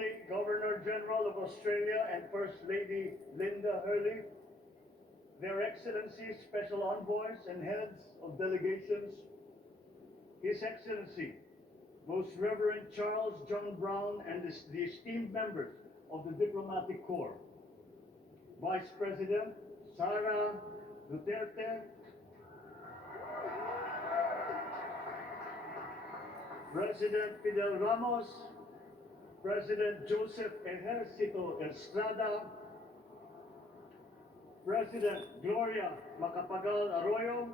Hurley, Governor General of Australia, and First Lady Linda Hurley, Their Excellencies, Special Envoys, and Heads of Delegations, His Excellency, Most Reverend Charles John Brown, and the esteemed members of the Diplomatic Corps, Vice President Sara Duterte, President Fidel Ramos, President Joseph Ejercito Estrada, President Gloria Macapagal Arroyo,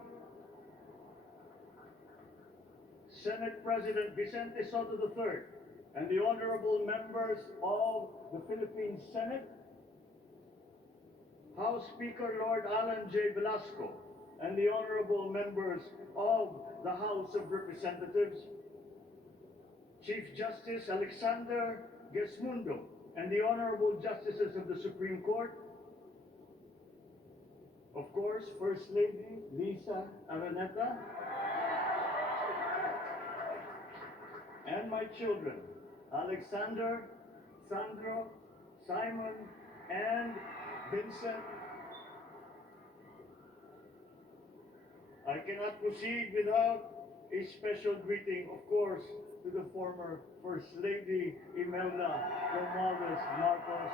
Senate President Vicente Soto III, and the honorable members of the Philippine Senate, House Speaker Lord Alan J. Velasco, and the honorable members of the House of Representatives, Chief Justice Alexander Gesmundo, and the honorable justices of the Supreme Court, of course, First Lady Lisa Araneta, and my children, Alexander, Sandro, Simon, and Vincent. I cannot proceed without a special greeting, of course, to the former First Lady Imelda Romualdez Marcos.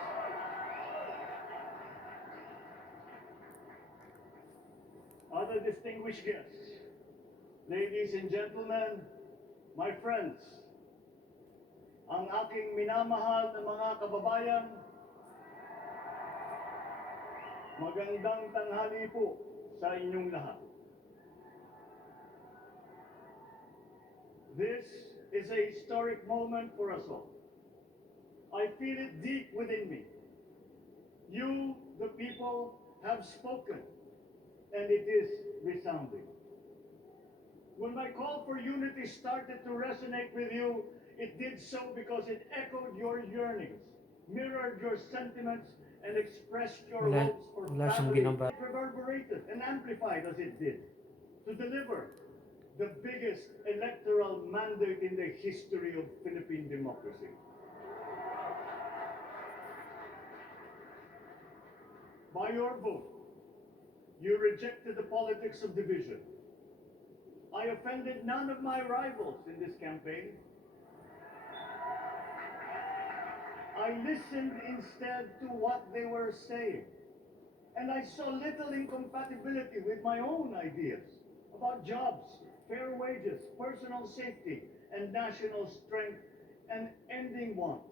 Other distinguished guests, ladies and gentlemen, my friends, ang aking minamahal na mga kababayan, magandang tanghali po sa inyong lahat. This is a historic moment for us all. I feel it deep within me. You, the people, have spoken, and it is resounding. When my call for unity started to resonate with you, it did so because it echoed your yearnings, mirrored your sentiments, and expressed your hopes for family. It reverberated and amplified as it did to deliver the biggest electoral mandate in the history of Philippine democracy. By your vote, you rejected the politics of division. I offended none of my rivals in this campaign. I listened instead to what they were saying, and I saw little incompatibility with my own ideas about jobs, fair wages, personal safety, and national strength, and ending want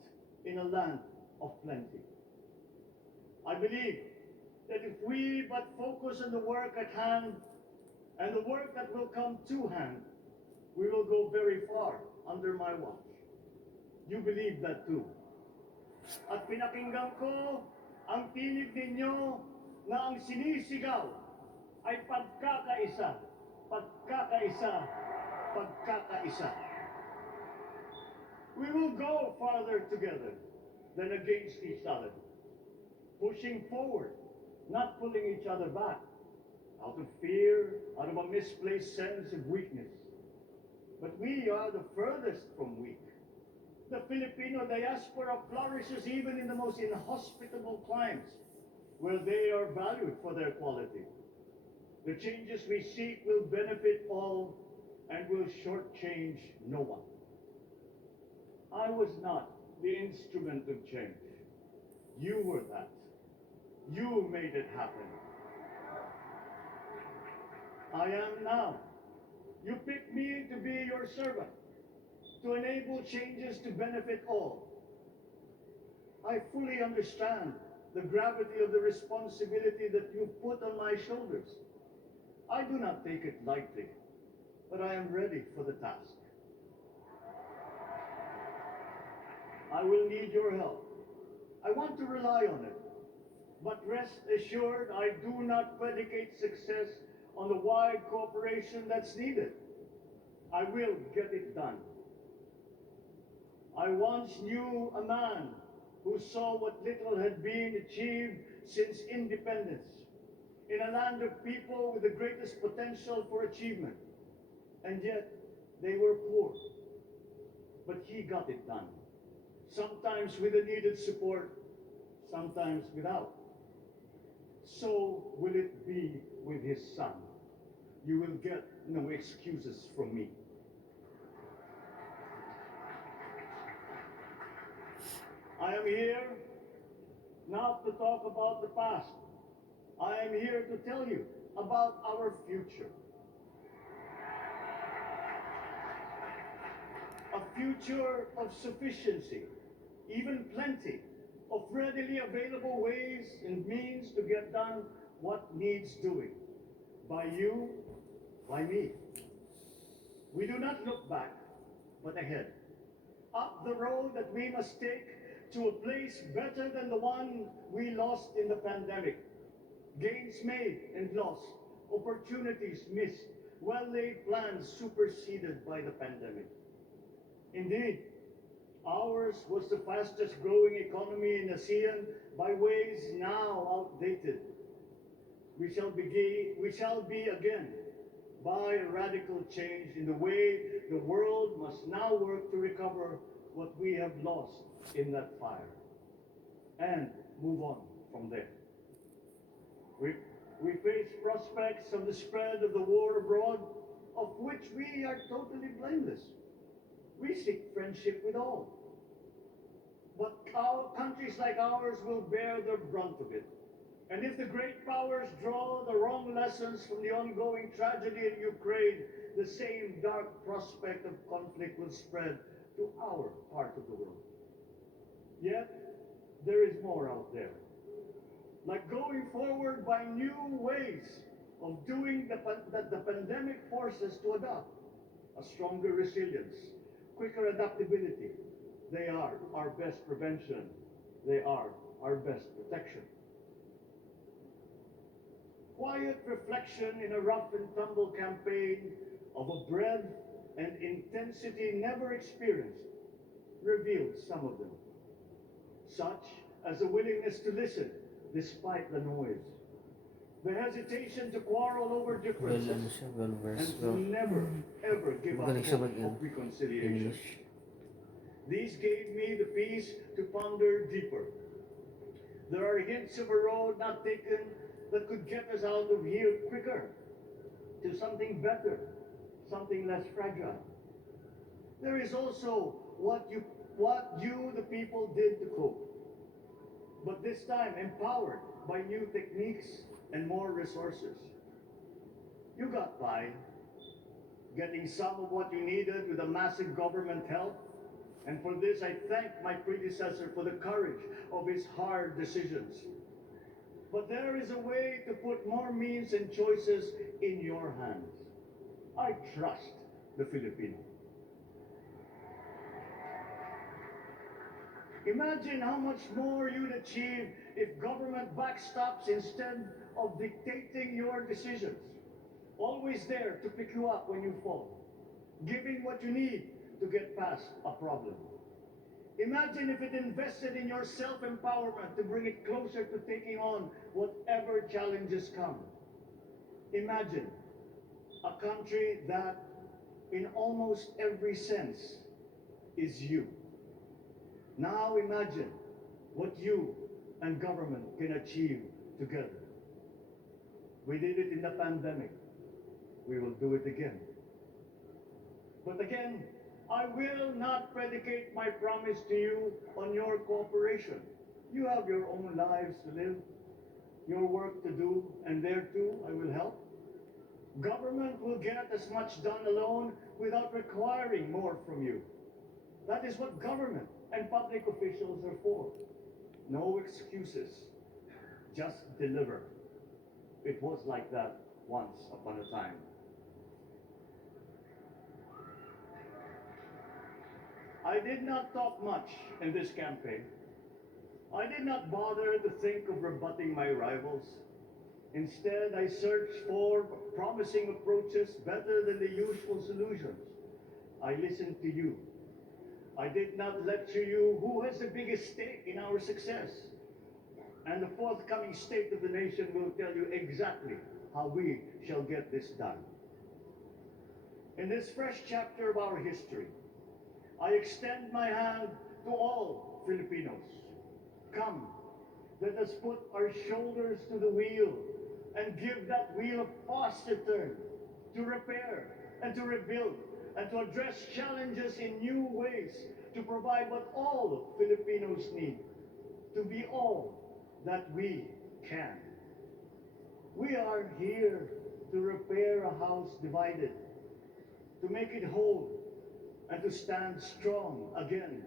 in a land of plenty. I believe that if we but focus on the work at hand and the work that will come to hand, we will go very far under my watch. You believe that too. At pinakinggan ko ang tinig ninyo na ang sinisigaw ay pagkakaisa, pagkakaisa, pagkakaisa. We will go farther together than against each other, pushing forward, not pulling each other back, out of fear, out of a misplaced sense of weakness. But we are the furthest from weak. The Filipino diaspora flourishes even in the most inhospitable climes, where they are valued for their quality. The changes we seek will benefit all and will shortchange no one. I was not the instrument of change. You were that. You made it happen. I am now. You picked me to be your servant, to enable changes to benefit all. I fully understand the gravity of the responsibility that you put on my shoulders. I do not take it lightly, but I am ready for the task. I will need your help. I want to rely on it, but rest assured I do not predicate success on the wide cooperation that's needed. I will get it done. I once knew a man who saw what little had been achieved since independence in a land of people with the greatest potential for achievement, and yet they were poor. But he got it done. sometimes with the needed support, sometimes without. So will it be with his son. You will get no excuses from me. I am here not to talk about the past. I am here to tell you about our future. A future of sufficiency, even plenty, of readily available ways and means to get done what needs doing. By you, by me. We do not look back, but ahead. Up the road that we must take to a place better than the one we lost in the pandemic. Gains made and lost, opportunities missed, well-laid plans superseded by the pandemic. Indeed, ours was the fastest growing economy in ASEAN by ways now outdated. We shall be again by a radical change in the way the world must now work to recover what we have lost in that fire and move on from there. We face prospects of the spread of the war abroad, of which we are totally blameless. We seek friendship with all. But countries like ours will bear the brunt of it. And if the great powers draw the wrong lessons from the ongoing tragedy in Ukraine, the same dark prospect of conflict will spread to our part of the world. Yet, there is more out there. Like going forward by new ways of doing that the pandemic forces to adopt. A stronger resilience, quicker adaptability. They are our best prevention. They are our best protection. Quiet reflection in a rough and tumble campaign of a breadth and intensity never experienced revealed some of them, such as a willingness to listen despite the noise, the hesitation to quarrel over differences, and to never ever give up hope of reconciliation. These gave me the peace to ponder deeper. There are hints of a road not taken that could get us out of here quicker, to something better, something less fragile. There is also what you, the people, did to cope. But this time empowered by new techniques and more resources. You got by, getting some of what you needed with a massive government help. And for this, I thank my predecessor for the courage of his hard decisions. But there is a way to put more means and choices in your hands. I trust the Filipino. Imagine how much more you'd achieve if government backstops instead of dictating your decisions. Always there to pick you up when you fall, giving what you need to get past a problem. Imagine if it invested in your self-empowerment to bring it closer to taking on whatever challenges come. Imagine a country that, in almost every sense, is you. Now imagine what you and government can achieve together. We did it in the pandemic. We will do it again. But again, I will not predicate my promise to you on your cooperation. You have your own lives to live, your work to do, and there too I will help. Government will get as much done alone without requiring more from you. That is what government and public officials are for. No excuses, just deliver. It was like that once upon a time. I did not talk much in this campaign. I did not bother to think of rebutting my rivals. Instead, I searched for promising approaches better than the usual solutions. I listened to you. I did not lecture you who has the biggest stake in our success. And the forthcoming State of the Nation will tell you exactly how we shall get this done. In this fresh chapter of our history, I extend my hand to all Filipinos, come, let us put our shoulders to the wheel and give that wheel a faster turn to repair and to rebuild and to address challenges in new ways to provide what all Filipinos need to be all that we can. We are here to repair a house divided, to make it whole, and to stand strong again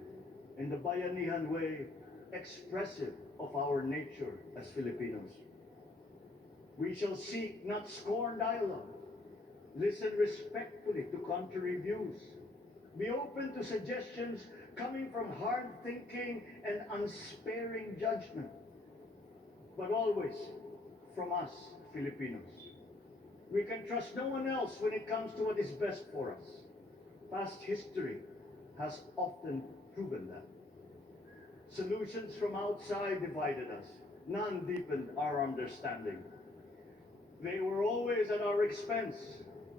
in the Bayanihan way, expressive of our nature as Filipinos. We shall seek, not scorn dialogue, listen respectfully to contrary views, be open to suggestions coming from hard thinking and unsparing judgment, but always from us, Filipinos. We can trust no one else when it comes to what is best for us. Past history has often proven that. Solutions from outside divided us. None deepened our understanding. They were always at our expense.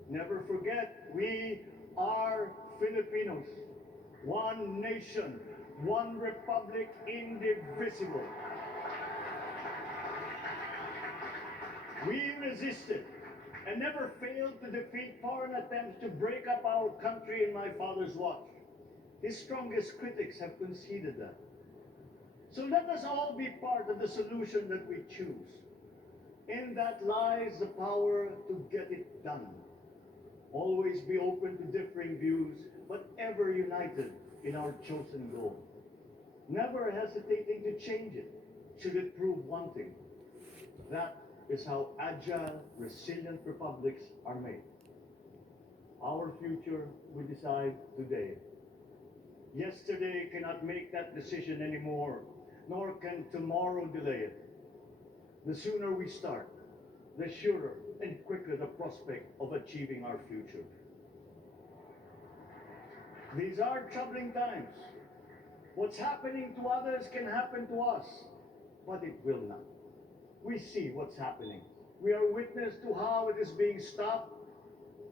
Never forget, we are Filipinos. One nation, one republic, indivisible. We resisted and never failed to defeat foreign attempts to break up our country in my father's watch. His strongest critics have conceded that. So let us all be part of the solution that we choose. In that lies the power to get it done. Always be open to differing views, but ever united in our chosen goal. Never hesitating to change it, should it prove wanting. That is how agile, resilient republics are made. Our future we decide today. Yesterday cannot make that decision anymore, nor can tomorrow delay it. The sooner we start, the surer and quicker the prospect of achieving our future. These are troubling times. What's happening to others can happen to us, but it will not. We see what's happening. We are witness to how it is being stopped,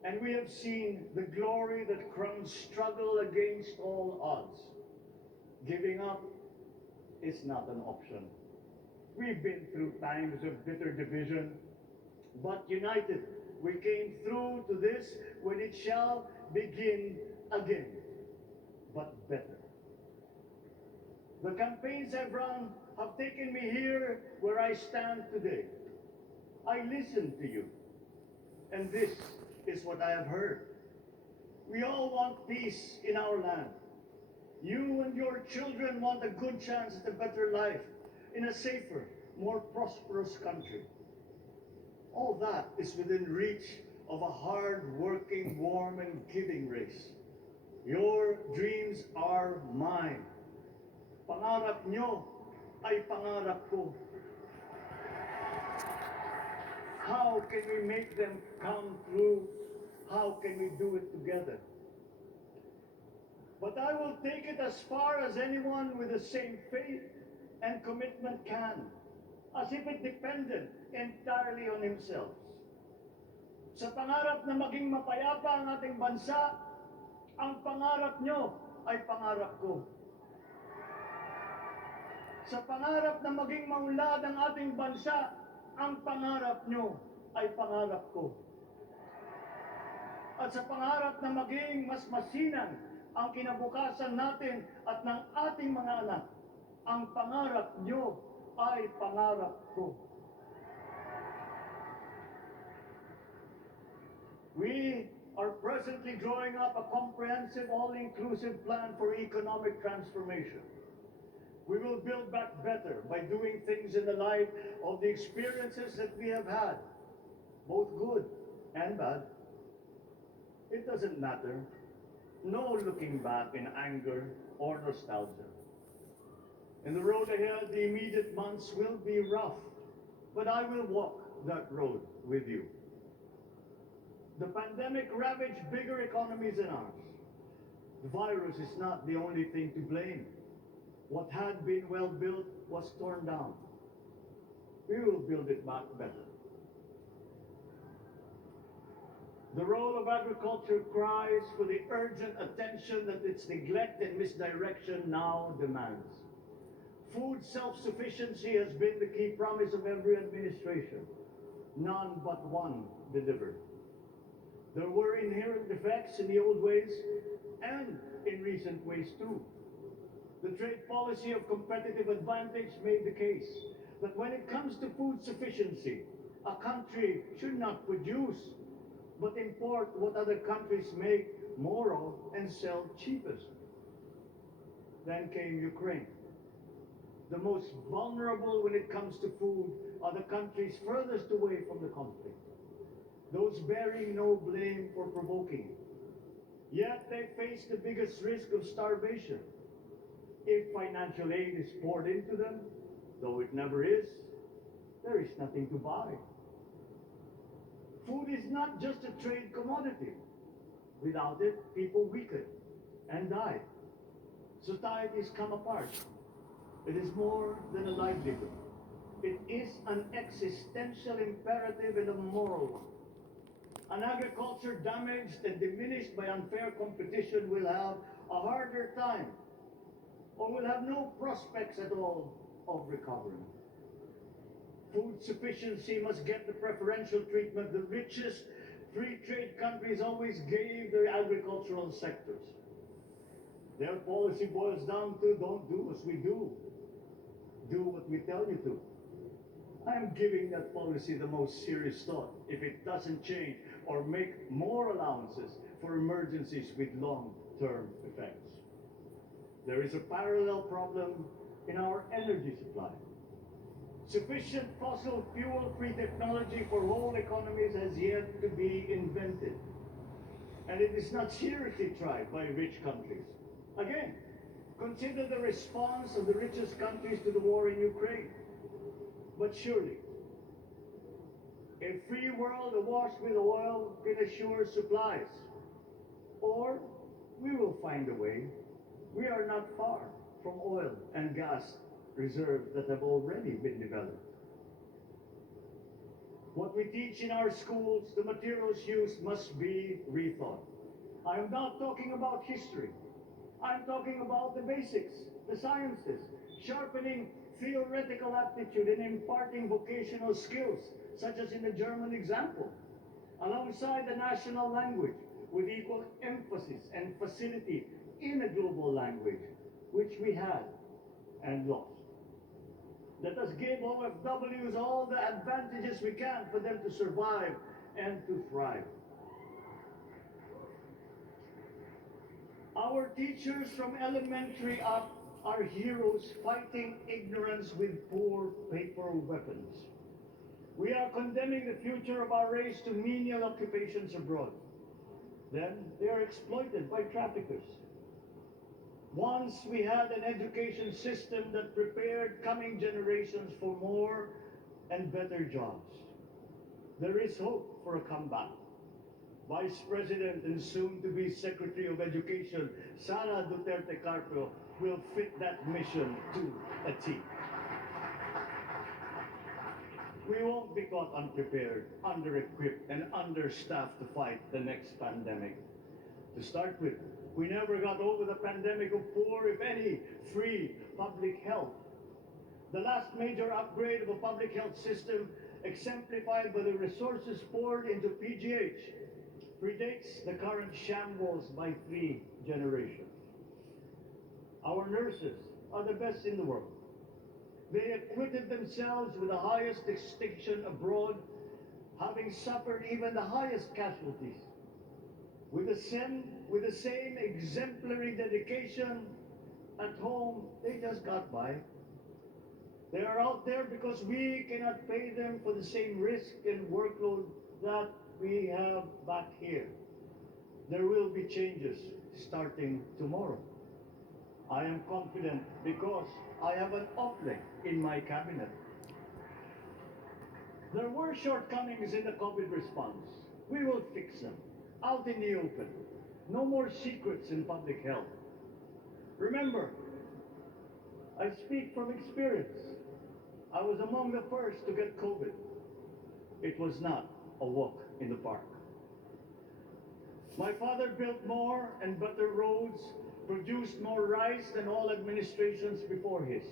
and we have seen the glory that crowns struggle against all odds. Giving up is not an option. We've been through times of bitter division, but united, we came through to this when it shall begin again, but better. The campaigns I've run have taken me here where I stand today. I listened to you, and this is what I have heard. We all want peace in our land. You and your children want a good chance at a better life in a safer, more prosperous country. All that is within reach of a hard-working, warm, and giving race. Your dreams are mine. Pangarap nyo ay pangarap ko. How can we make them come true? How can we do it together? But I will take it as far as anyone with the same faith and commitment can, as if it depended entirely on himself. Sa pangarap na maging mapayapa ang ating bansa, ang pangarap nyo ay pangarap ko. Sa pangarap na maging maunlad ang ating bansa, ang pangarap nyo ay pangarap ko. At sa pangarap na maging mas masinang ang kinabukasan natin at ng ating mga anak, ang pangarap nyo ay pangarap ko. We are presently drawing up a comprehensive, all-inclusive plan for economic transformation. We will build back better by doing things in the light of the experiences that we have had, both good and bad. It doesn't matter. No looking back in anger or nostalgia. In the road ahead, the immediate months will be rough, but I will walk that road with you. The pandemic ravaged bigger economies than ours. The virus is not the only thing to blame. What had been well built was torn down. We will build it back better. The role of agriculture cries for the urgent attention that its neglect and misdirection now demands. Food self-sufficiency has been the key promise of every administration. None but one delivered. There were inherent defects in the old ways and in recent ways too. The trade policy of competitive advantage made the case that when it comes to food sufficiency, a country should not produce, but import what other countries make more of and sell cheapest. Then came Ukraine. The most vulnerable when it comes to food are the countries furthest away from the conflict, those bearing no blame for provoking it. Yet they face the biggest risk of starvation. If financial aid is poured into them, though it never is, there is nothing to buy. Food is not just a trade commodity. Without it, people weaken and die. Societies come apart. It is more than a livelihood. It is an existential imperative and a moral one. An agriculture damaged and diminished by unfair competition will have a harder time, or will have no prospects at all of recovering. Food sufficiency must get the preferential treatment the richest free trade countries always gave their agricultural sectors. Their policy boils down to don't do as we do. Do what we tell you to. I am giving that policy the most serious thought if it doesn't change or make more allowances for emergencies with long-term effects. There is a parallel problem in our energy supply. Sufficient fossil fuel-free technology for whole economies has yet to be invented. And it is not seriously tried by rich countries. Again, consider the response of the richest countries to the war in Ukraine. But surely, a free world awash with oil can assure supplies. Or we will find a way. We are not far from oil and gas reserves that have already been developed. What we teach in our schools, the materials used must be rethought. I am not talking about history. I'm talking about the basics, the sciences, sharpening theoretical aptitude and imparting vocational skills, such as in the German example, alongside the national language with equal emphasis and facility in a global language, which we had and lost. Let us give OFWs all the advantages we can for them to survive and to thrive. Our teachers from elementary up are heroes fighting ignorance with poor paper weapons. We are condemning the future of our race to menial occupations abroad. Then they are exploited by traffickers. Once we had an education system that prepared coming generations for more and better jobs. There is hope for a comeback. Vice President and soon-to-be Secretary of Education, Sara Duterte Carpio, will fit that mission to a T. We won't be caught unprepared, under-equipped, and understaffed to fight the next pandemic. To start with, we never got over the pandemic of poor, if any, free public health. The last major upgrade of a public health system, exemplified by the resources poured into PGH, predates the current shambles by 3 generations. Our nurses are the best in the world. They acquitted themselves with the highest distinction abroad, having suffered even the highest casualties. With the same exemplary dedication at home, they just got by. They are out there because we cannot pay them for the same risk and workload that we have back here. There will be changes starting tomorrow. I am confident because I have an uplift in my cabinet. There were shortcomings in the COVID response. We will fix them. Out in the open. No more secrets in public health. Remember, I speak from experience. I was among the first to get COVID. It was not a walk in the park. My father built more and better roads, produced more rice than all administrations before his.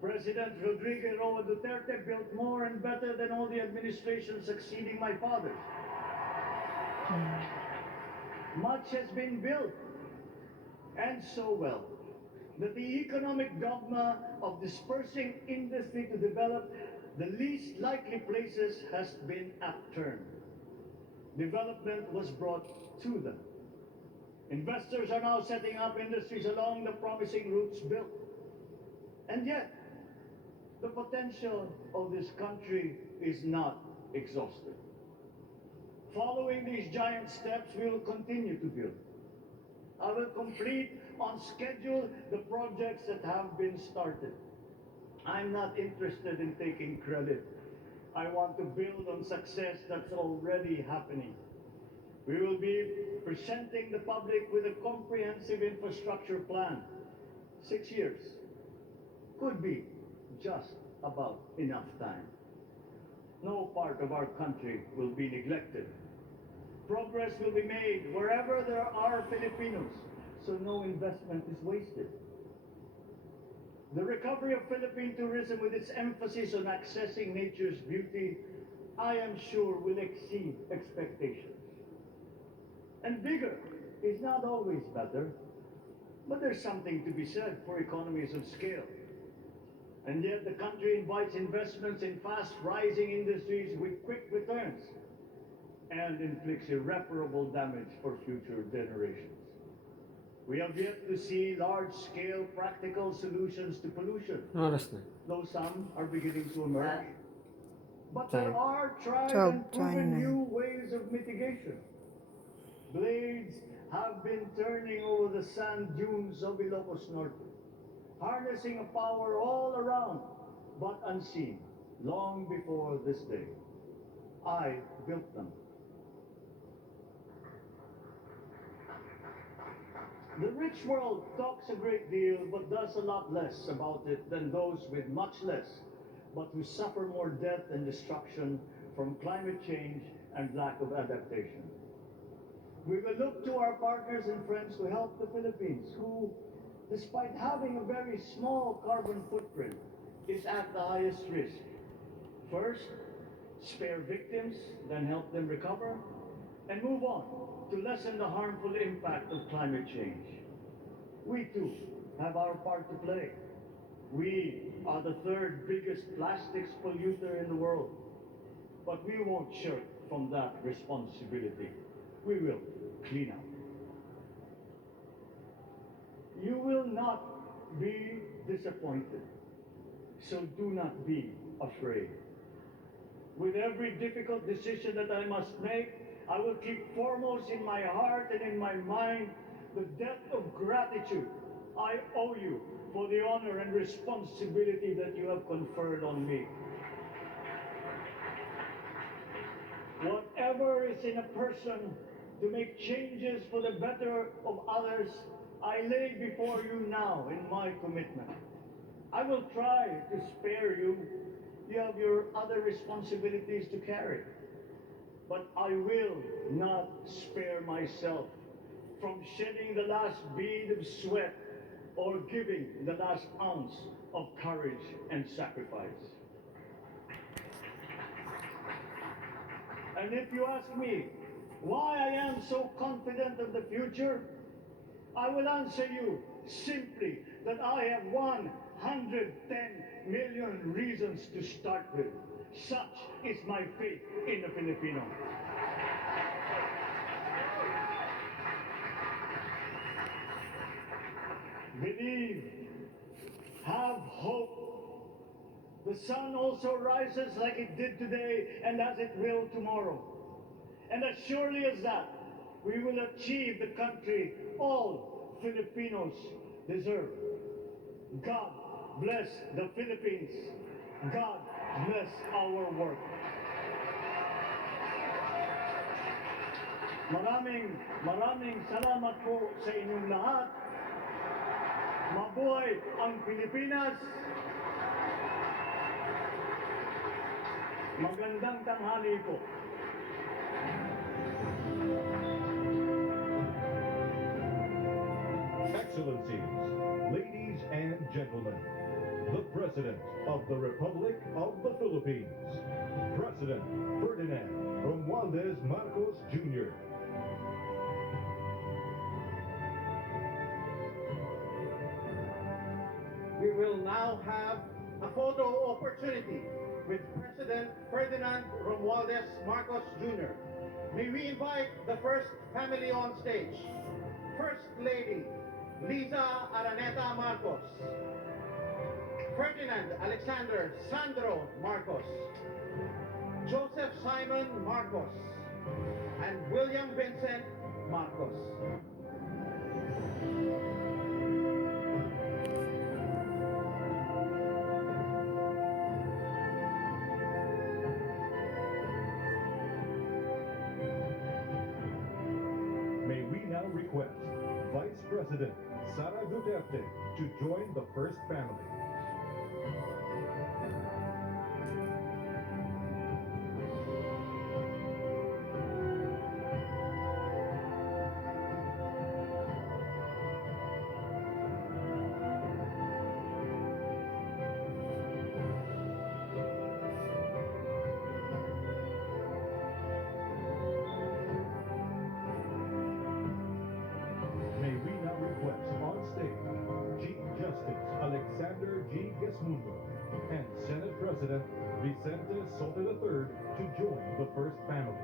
President Rodrigo Roa Duterte built more and better than all the administrations succeeding my father's. Much has been built, and so well, that the economic dogma of dispersing industry to develop the least likely places has been upturned. Development was brought to them. Investors are now setting up industries along the promising routes built. And yet, the potential of this country is not exhausted. Following these giant steps, we will continue to build. I will complete on schedule the projects that have been started. I'm not interested in taking credit. I want to build on success that's already happening. We will be presenting the public with a comprehensive infrastructure plan. 6 years could be just about enough time. No part of our country will be neglected. Progress will be made wherever there are Filipinos, so no investment is wasted. The recovery of Philippine tourism, with its emphasis on accessing nature's beauty, I am sure will exceed expectations. And bigger is not always better, but there's something to be said for economies of scale. And yet the country invites investments in fast-rising industries with quick returns and inflicts irreparable damage for future generations. We have yet to see large-scale practical solutions to pollution, though some are beginning to emerge. But there are tried and proven new ways of mitigation. Blades have been turning over the sand dunes of Ilocos Norte, harnessing a power all around, but unseen, long before this day. I built them. The rich world talks a great deal, but does a lot less about it than those with much less, but who suffer more death and destruction from climate change and lack of adaptation. We will look to our partners and friends to help the Philippines, who, despite having a very small carbon footprint, is at the highest risk. First, spare victims, then help them recover, and move on to lessen the harmful impact of climate change. We too have our part to play. We are the third biggest plastics polluter in the world, but we won't shirk from that responsibility. We will clean up. You will not be disappointed, so do not be afraid. With every difficult decision that I must make, I will keep foremost in my heart and in my mind the debt of gratitude I owe you for the honor and responsibility that you have conferred on me. Whatever is in a person to make changes for the better of others, I lay before you now in my commitment. I will try to spare you. You have your other responsibilities to carry. But I will not spare myself from shedding the last bead of sweat or giving the last ounce of courage and sacrifice. And if you ask me why I am so confident of the future, I will answer you simply that I have 110 million reasons to start with. Such is my faith in the Filipino. Believe, have hope. The sun also rises like it did today and as it will tomorrow. And as surely as that, we will achieve the country all Filipinos deserve. God bless the Philippines. God bless our work. Maraming salamat po sa inyong lahat. Mabuhay ang Pilipinas. Magandang tanghali po. Excellencies, ladies and gentlemen, the President of the Republic of the Philippines, President Ferdinand Marcos Jr. We will now have a photo opportunity with President Ferdinand Romualdez Marcos Jr. May we invite the first family on stage. First Lady Liza Araneta Marcos, Ferdinand Alexander Sandro Marcos, Joseph Simon Marcos, and William Vincent Marcos. May we now request Vice President Sara Duterte to join the first family. May we now request on stage Chief Justice Alexander G. Gesmundo and Senate President Vicente Soto III to join the first family.